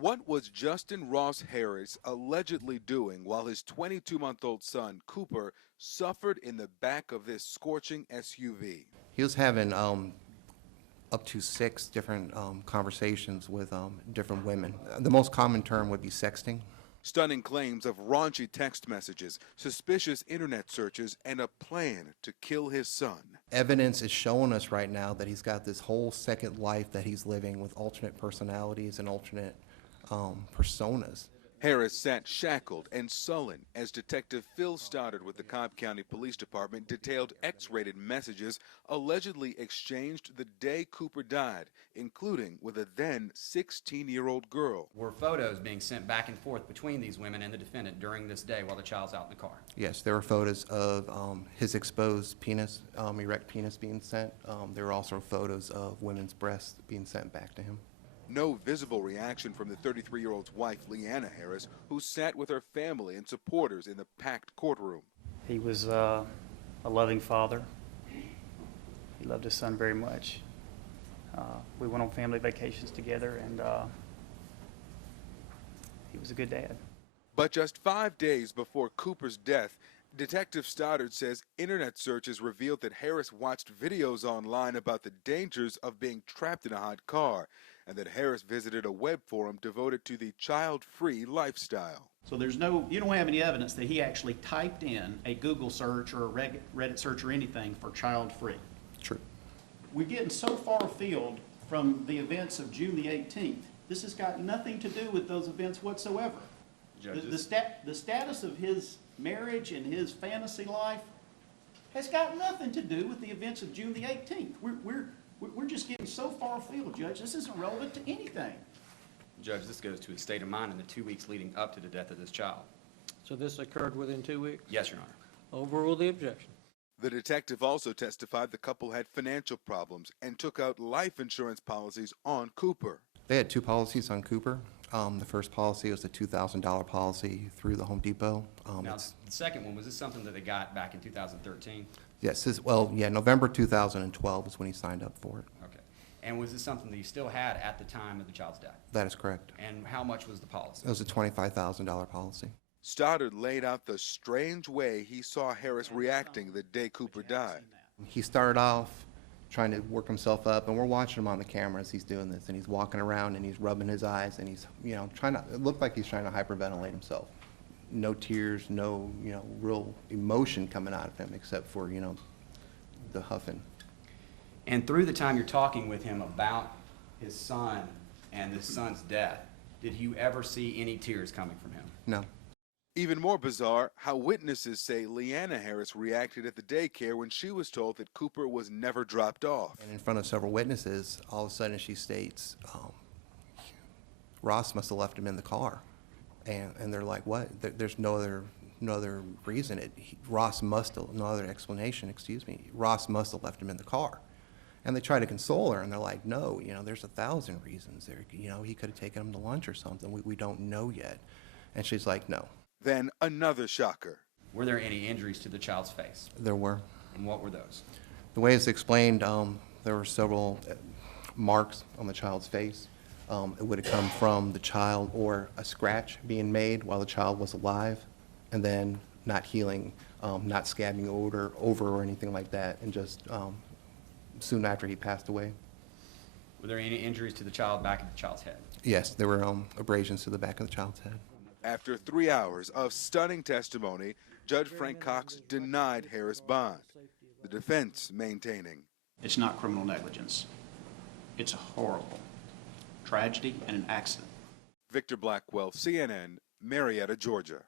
What was Justin Ross Harris allegedly doing while his 22-month-old son, Cooper, suffered in the back of this scorching SUV? He was having up to 6 different conversations with different women. The most common term would be sexting. Stunning claims of raunchy text messages, suspicious internet searches, and a plan to kill his son. Evidence is showing us right now that he's got this whole second life that he's living with alternate personalities and alternate personas. Harris sat shackled and sullen as Detective Phil Stoddard with the Cobb County Police Department detailed X-rated messages allegedly exchanged the day Cooper died, including with a then 16-year-old girl. Were photos being sent back and forth between these women and the defendant during this day while the child's out in the car? Yes, there were photos of his exposed penis, erect penis being sent. There were also photos of women's breasts being sent back to him. No visible reaction from the 33-year-old's wife, Leanna Harris, who sat with her family and supporters in the packed courtroom. He was a loving father. He loved his son very much. We went on family vacations together, and he was a good dad. But just 5 days before Cooper's death, Detective Stoddard says internet searches revealed that Harris watched videos online about the dangers of being trapped in a hot car, and that Harris visited a web forum devoted to the child-free lifestyle. So you don't have any evidence that he actually typed in a Google search or a Reddit search or anything for child-free. True. We're getting so far afield from the events of June the 18th. This has got nothing to do with those events whatsoever. The status of his marriage and his fantasy life has got nothing to do with the events of June the 18th. We're just getting so far afield, Judge. This isn't relevant to anything. Judge, this goes to his state of mind in the 2 weeks leading up to the death of this child. So this occurred within 2 weeks? Yes, Your Honor. Overrule the objection. The detective also testified the couple had financial problems and took out life insurance policies on Cooper. They had 2 policies on Cooper. The first policy was a $2,000 policy through the Home Depot. Now, the second one, was this something that they got back in 2013? Yes, November 2012 is when he signed up for it. Okay. And was this something that you still had at the time of the child's death? That is correct. And how much was the policy? It was a $25,000 policy. Stoddard laid out the strange way he saw Harris reacting the day Cooper died. He started off trying to work himself up, and we're watching him on the camera as he's doing this, and he's walking around and he's rubbing his eyes, and he's, it looked like he's trying to hyperventilate himself. No tears, no, real emotion coming out of him except for, the huffing. And through the time you're talking with him about his son and his son's death, did you ever see any tears coming from him? No. Even more bizarre, how witnesses say Leanna Harris reacted at the daycare when she was told that Cooper was never dropped off. And in front of several witnesses, all of a sudden she states, Ross must have left him in the car. And they're like, what? There's no other reason. No other explanation, excuse me. Ross must have left him in the car. And they try to console her, and they're like, no, there's 1,000 reasons. He could have taken him to lunch or something. We don't know yet. And she's like, no. Then another shocker. Were there any injuries to the child's face? There were. And what were those? The way it's explained, there were several marks on the child's face. It would have come from the child or a scratch being made while the child was alive, and then not healing, not scabbing over or anything like that, and just soon after he passed away. Were there any injuries to the child back of the child's head? Yes, there were abrasions to the back of the child's head. After 3 hours of stunning testimony, Judge Frank Cox denied Harris bond, the defense maintaining. It's not criminal negligence. It's a horrible tragedy and an accident. Victor Blackwell, CNN, Marietta, Georgia.